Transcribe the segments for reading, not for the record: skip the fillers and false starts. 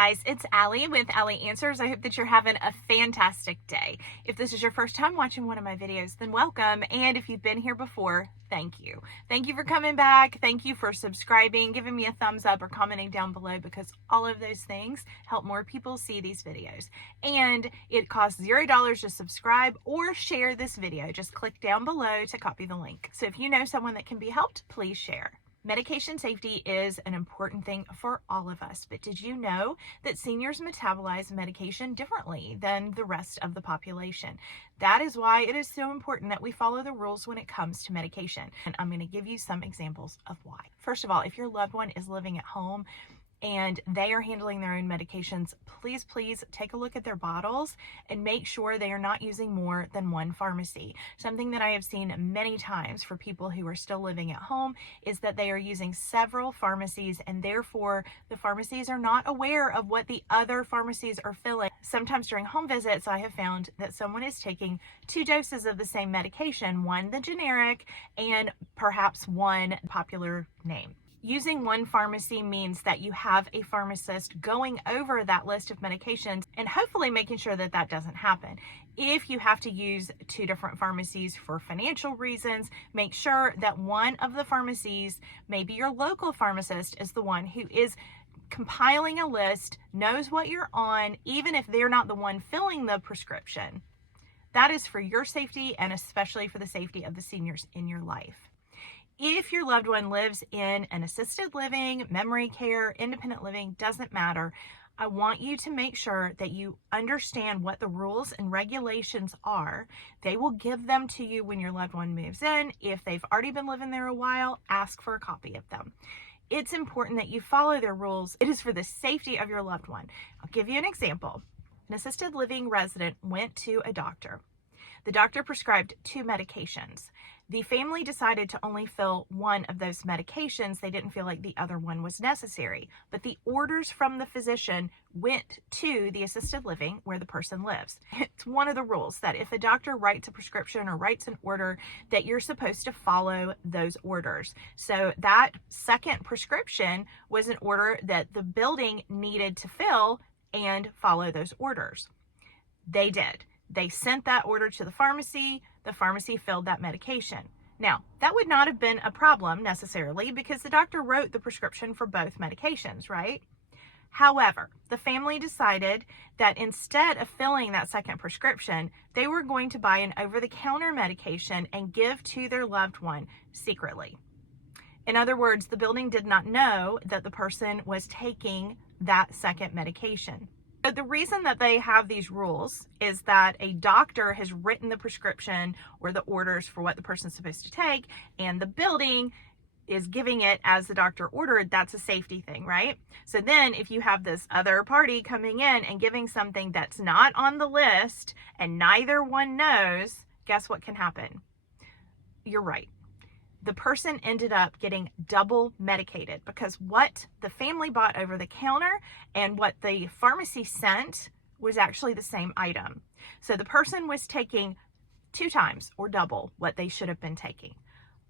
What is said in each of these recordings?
Guys, it's Allie with Allie Answers. I hope that you're having a fantastic day. If this is your first time watching one of my videos, then welcome. And if you've been here before, thank you. Thank you for coming back. Thank you for subscribing, giving me a thumbs up, or commenting down below, because all of those things help more people see these videos. And it costs $0 to subscribe or share this video. Just click down below to copy the link. So if you know someone that can be helped, please share. Medication safety is an important thing for all of us, but did you know that seniors metabolize medication differently than the rest of the population? That is why it is so important that we follow the rules when it comes to medication. And I'm going to give you some examples of why. First of all, if your loved one is living at home and they are handling their own medications, please take a look at their bottles and make sure they are not using more than one pharmacy. Something that I have seen many times for people who are still living at home is that they are using several pharmacies, and therefore the pharmacies are not aware of what the other pharmacies are filling. Sometimes during home visits, I have found that someone is taking 2 doses of the same medication, one the generic and perhaps one popular name. Using one pharmacy means that you have a pharmacist going over that list of medications and hopefully making sure that that doesn't happen. If you have to use 2 different pharmacies for financial reasons, make sure that one of the pharmacies, maybe your local pharmacist, is the one who is compiling a list, knows what you're on, even if they're not the one filling the prescription. That is for your safety and especially for the safety of the seniors in your life. If your loved one lives in an assisted living, memory care, independent living, doesn't matter, I want you to make sure that you understand what the rules and regulations are. They will give them to you when your loved one moves in. If they've already been living there a while, ask for a copy of them. It's important that you follow their rules. It is for the safety of your loved one. I'll give you an example. An assisted living resident went to a doctor. The doctor prescribed 2 medications. The family decided to only fill one of those medications. They didn't feel like the other one was necessary, but the orders from the physician went to the assisted living where the person lives. It's one of the rules that if a doctor writes a prescription or writes an order, that you're supposed to follow those orders. So that second prescription was an order that the building needed to fill and follow those orders. They did. They sent that order to the pharmacy filled that medication. Now, that would not have been a problem necessarily because the doctor wrote the prescription for both medications, right? However, the family decided that instead of filling that second prescription, they were going to buy an over-the-counter medication and give to their loved one secretly. In other words, the building did not know that the person was taking that second medication. So the reason that they have these rules is that a doctor has written the prescription or the orders for what the person's supposed to take, and the building is giving it as the doctor ordered. That's a safety thing, right? So then if you have this other party coming in and giving something that's not on the list and neither one knows, guess what can happen? You're right. The person ended up getting double medicated because what the family bought over the counter and what the pharmacy sent was actually the same item. So the person was taking 2 times or double what they should have been taking.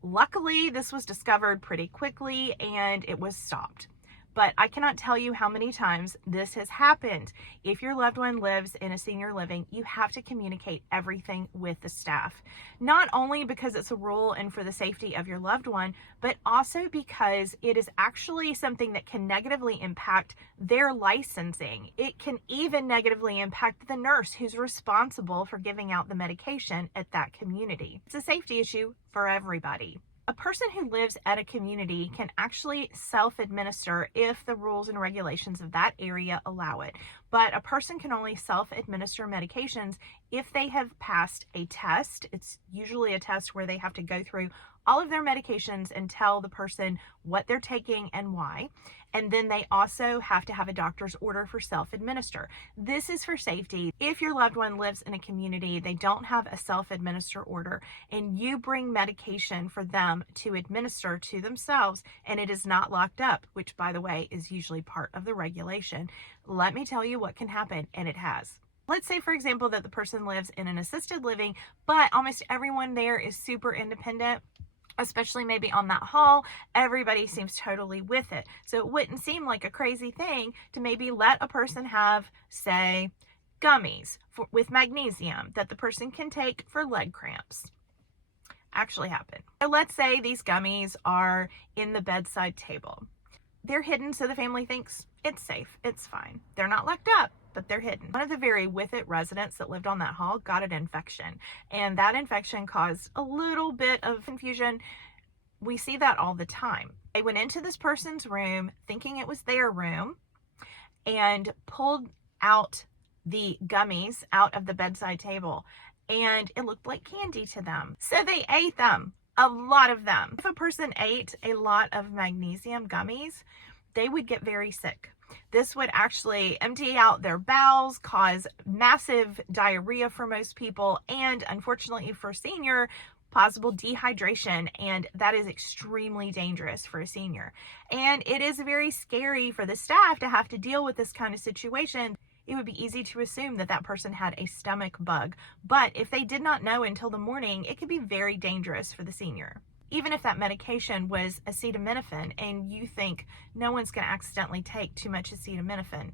Luckily, this was discovered pretty quickly and it was stopped. But I cannot tell you how many times this has happened. If your loved one lives in a senior living, you have to communicate everything with the staff. Not only because it's a rule and for the safety of your loved one, but also because it is actually something that can negatively impact their licensing. It can even negatively impact the nurse who's responsible for giving out the medication at that community. It's a safety issue for everybody. A person who lives at a community can actually self-administer if the rules and regulations of that area allow it. But a person can only self-administer medications if they have passed a test. It's usually a test where they have to go through all of their medications and tell the person what they're taking and why. And then they also have to have a doctor's order for self-administer. This is for safety. If your loved one lives in a community, they don't have a self-administer order, and you bring medication for them to administer to themselves, and it is not locked up, which, by the way, is usually part of the regulation, let me tell you what can happen, and it has. Let's say, for example, that the person lives in an assisted living, but almost everyone there is super independent. especially maybe on that haul, everybody seems totally with it. So it wouldn't seem like a crazy thing to maybe let a person have, say, gummies with magnesium that the person can take for leg cramps. Actually happen. So let's say these gummies are in the bedside table. They're hidden so the family thinks it's safe, it's fine. They're not locked up, but they're hidden. One of the very with it residents that lived on that hall got an infection, and that infection caused a little bit of confusion. We see that all the time. They went into this person's room thinking it was their room and pulled out the gummies out of the bedside table, and it looked like candy to them. So they ate them, a lot of them. If a person ate a lot of magnesium gummies, they would get very sick. This would actually empty out their bowels, cause massive diarrhea for most people, and unfortunately for senior, possible dehydration, and that is extremely dangerous for a senior. And it is very scary for the staff to have to deal with this kind of situation. It would be easy to assume that that person had a stomach bug, but if they did not know until the morning, it could be very dangerous for the senior. Even if that medication was acetaminophen and you think no one's going to accidentally take too much acetaminophen,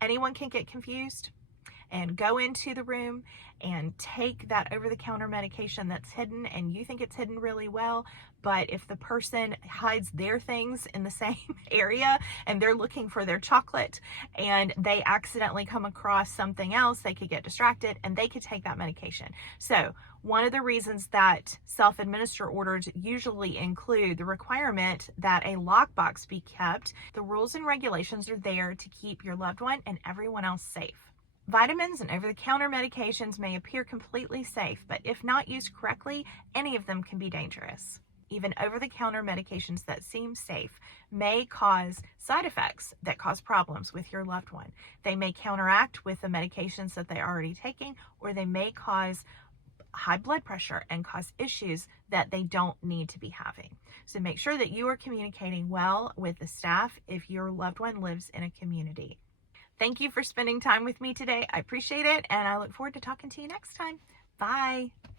anyone can get confused and go into the room and take that over-the-counter medication that's hidden, and you think it's hidden really well, but if the person hides their things in the same area and they're looking for their chocolate and they accidentally come across something else, they could get distracted and they could take that medication. So one of the reasons that self-administer orders usually include the requirement that a lockbox be kept, the rules and regulations are there to keep your loved one and everyone else safe. Vitamins and over-the-counter medications may appear completely safe, but if not used correctly, any of them can be dangerous. Even over-the-counter medications that seem safe may cause side effects that cause problems with your loved one. They may counteract with the medications that they're already taking, or they may cause high blood pressure and cause issues that they don't need to be having. So make sure that you are communicating well with the staff if your loved one lives in a community. Thank you for spending time with me today. I appreciate it, and I look forward to talking to you next time. Bye.